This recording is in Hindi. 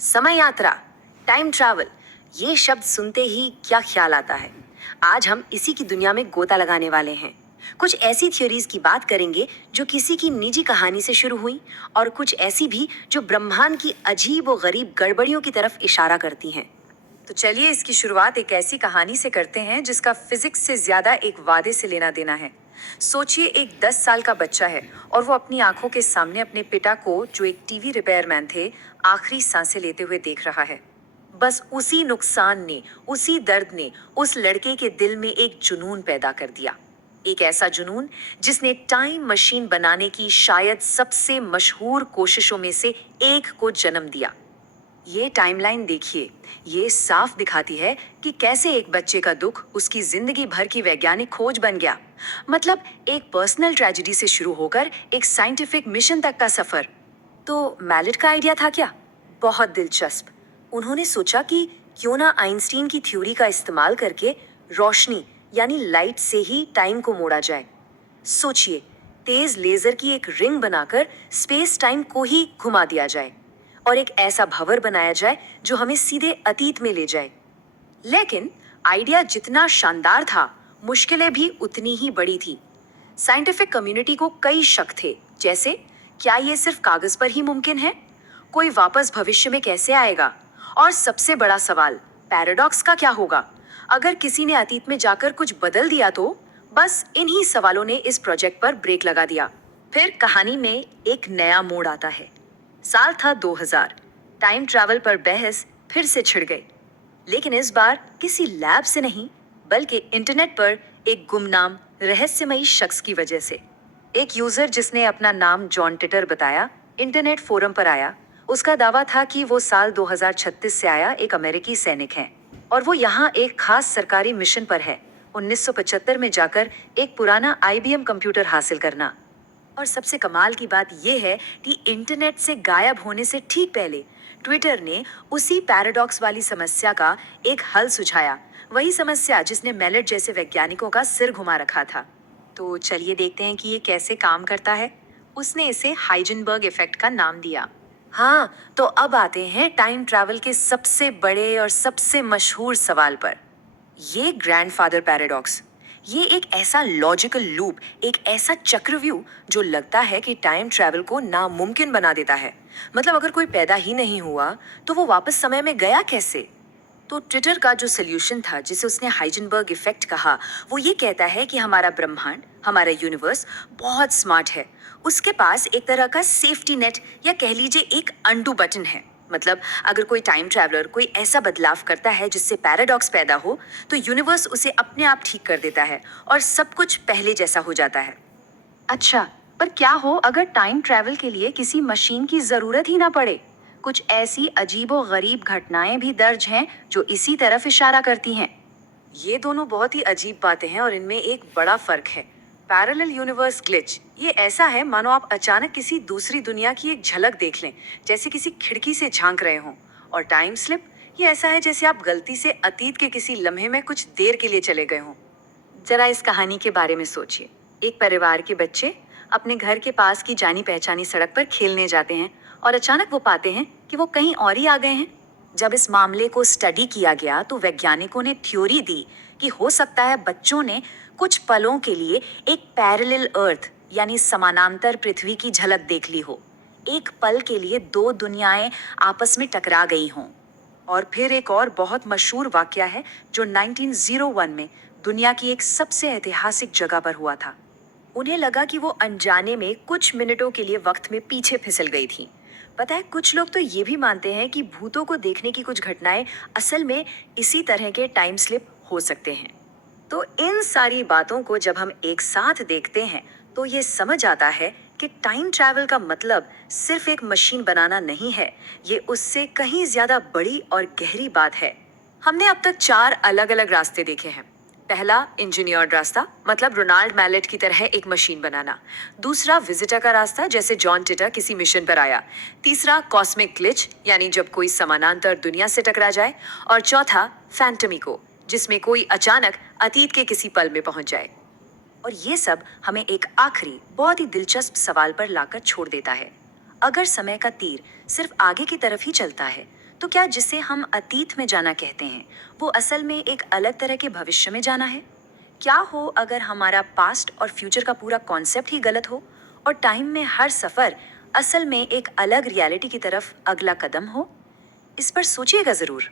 समय यात्रा, टाइम ट्रैवल, ये शब्द सुनते ही क्या ख्याल आता है? आज हम इसी की दुनिया में गोता लगाने वाले हैं। कुछ ऐसी थ्योरीज की बात करेंगे जो किसी की निजी कहानी से शुरू हुई और कुछ ऐसी भी जो ब्रह्मांड की अजीब और गरीब गड़बड़ियों की तरफ इशारा करती हैं। तो चलिए इसकी शुरुआत एक ऐसी कहानी से करते हैं जिसका फिजिक्स से ज्यादा एक वादे से लेना देना है। सोचिए एक 10 साल का बच्चा है और वो अपनी आंखों के सामने अपने पिता को, जो एक टीवी रिपेयरमैन थे, आखिरी सांसें लेते हुए देख रहा है। बस उसी नुकसान ने, उसी दर्द ने उस लड़के के दिल में एक जुनून पैदा कर दिया। एक ऐसा जुनून जिसने टाइम मशीन बनाने की शायद सबसे मशहूर कोशिशों में से एक को जन्म दिया। ये टाइमलाइन देखिए, ये साफ दिखाती है कि कैसे एक बच्चे का दुख उसकी जिंदगी भर की वैज्ञानिक खोज बन गया। मतलब एक पर्सनल ट्रेजेडी से शुरू होकर एक साइंटिफिक मिशन तक का सफर। तो मैलेट का आइडिया था क्या? बहुत दिलचस्प। उन्होंने सोचा कि क्यों ना आइंस्टीन की थ्योरी का इस्तेमाल करके रोशनी यानी लाइट से ही टाइम को मोड़ा जाए। सोचिए, तेज लेजर की एक रिंग बनाकर स्पेस टाइम को ही घुमा दिया जाए और एक ऐसा भंवर बनाया जाए जो हमें सीधे अतीत में ले जाए। लेकिन आइडिया जितना शानदार था, मुश्किलें भी उतनी ही बड़ी थी। साइंटिफिक कम्युनिटी को कई शक थे, जैसे क्या ये सिर्फ कागज पर ही मुमकिन है? कोई वापस भविष्य में कैसे आएगा? और सबसे बड़ा सवाल, पैराडॉक्स का क्या होगा? अगर किसी ने अतीत में जाकर कुछ बदल दिया तो? बस इन्हीं सवालों ने इस प्रोजेक्ट पर ब्रेक लगा दिया। फिर कहानी में एक नया मोड़ आता है। साल था 2000। टाइम ट्रैवल पर बहस फिर से छिड़ गई, लेकिन इस बार किसी लैब से नहीं, बल्कि इंटरनेट पर एक गुमनाम रहस्यमयी शख्स की वजह से। एक यूजर जिसने अपना नाम जॉन टिटर बताया, इंटरनेट फोरम पर आया। उसका दावा था कि वो साल 2036 से आया एक अमेरिकी सैनिक है और वो यहाँ एक खास सरकारी मिशन पर है, 1975 में जाकर एक पुराना IBM कंप्यूटर हासिल करना। और सबसे कमाल की बात यह है कि इंटरनेट से गायब होने से ठीक पहले ट्विटर ने उसी पैराडॉक्स वाली समस्या का एक हल सुझाया, वही समस्या जिसने मेलेट जैसे वैज्ञानिकों का सिर घुमा रखा था। तो चलिए देखते हैं कि ये कैसे काम करता है। उसने इसे हाइजेनबर्ग इफेक्ट का नाम दिया। हाँ, तो अब आते हैं टाइम ट्रैवल के सबसे बड़े और सबसे मशहूर सवाल पर। ये ग्रैंडफादर पैराडॉक्स, ये एक ऐसा लॉजिकल लूप, एक ऐसा चक्रव्यूह जो लगता है कि टाइम ट्रैवल को नामुमकिन बना देता है। मतलब अगर कोई पैदा ही नहीं हुआ तो वो वापस समय में गया कैसे? तो ट्विटर का जो सोल्यूशन था, जिसे उसने हाइजेनबर्ग इफेक्ट कहा, वो ये कहता है कि हमारा ब्रह्मांड, हमारा यूनिवर्स बहुत स्मार्ट है। उसके पास एक तरह का सेफ्टी नेट या कह लीजिए एक अनडू बटन है। मतलब अगर कोई टाइम ट्रैवलर कोई ऐसा बदलाव करता है जिससे पैराडॉक्स पैदा हो, तो यूनिवर्स उसे अपने आप ठीक कर देता है और सब कुछ पहले जैसा हो जाता है। अच्छा, पर क्या हो अगर टाइम ट्रैवल के लिए किसी मशीन की जरूरत ही ना पड़े? कुछ ऐसी अजीबो गरीब घटनाएं भी दर्ज हैं जो इसी तरफ इशारा करती हैं। ये दोनों बहुत ही अजीब बातें हैं और इनमें एक बड़ा फर्क है। पैरेलल यूनिवर्स ग्लिच, ये ऐसा है मानो आप अचानक किसी दूसरी दुनिया की एक झलक देख लें, जैसे किसी खिड़की से झांक रहे हों। और टाइम स्लिप, ये ऐसा है जैसे आप गलती से अतीत के किसी लम्हे में कुछ देर के लिए चले गए हों। जरा इस कहानी के बारे में सोचिए। एक परिवार के बच्चे अपने घर के पास की जानी पहचानी सड़क पर खेलने जाते हैं और अचानक वो पाते हैं कि वो कहीं और ही आ गए हैं। जब इस मामले को स्टडी किया गया तो वैज्ञानिकों ने थ्योरी दी कि हो सकता है बच्चों ने कुछ पलों के लिए एक पैरेलल अर्थ यानी समानांतर पृथ्वी की झलक देख ली हो। एक पल के लिए दो दुनियाएं आपस में टकरा गई हों। और फिर एक और बहुत मशहूर वाकया है जो 1901 में दुनिया की एक सबसे ऐतिहासिक जगह पर हुआ था। उन्हें लगा कि वो अनजाने में कुछ मिनटों के लिए वक्त में पीछे फिसल गई थी। पता है, कुछ लोग तो ये भी मानते हैं कि भूतों को देखने की कुछ घटनाएं असल में इसी तरह के टाइम स्लिप हो सकते हैं। तो इन सारी बातों को जब हम एक साथ देखते हैं तो ये समझ आता है कि टाइम ट्रैवल का मतलब सिर्फ एक मशीन बनाना नहीं है, ये उससे कहीं ज्यादा बड़ी और गहरी बात है। हमने अब तक 4 अलग अलग रास्ते देखे हैं। पहला, इंजीनियर्ड रास्ता, मतलब रोनाल्ड मैलेट की तरह एक मशीन बनाना। दूसरा, विजिटर का रास्ता, जैसे जॉन टिटर किसी मिशन पर आया। तीसरा, कॉस्मिक ग्लिच, यानी जब कोई समानांतर दुनिया से टकरा जाए। और चौथा, फैंटमिको, जिसमें कोई अचानक अतीत के किसी पल में पहुंच जाए। और ये सब हमें एक आखिरी बहुत ही दिलचस्प सवाल पर लाकर छोड़ देता है। अगर समय का तीर सिर्फ आगे की तरफ ही चलता है तो क्या जिसे हम अतीत में जाना कहते हैं वो असल में एक अलग तरह के भविष्य में जाना है? क्या हो अगर हमारा पास्ट और फ्यूचर का पूरा कॉन्सेप्ट ही गलत हो और टाइम में हर सफर असल में एक अलग रियलिटी की तरफ अगला कदम हो? इस पर सोचिएगा जरूर।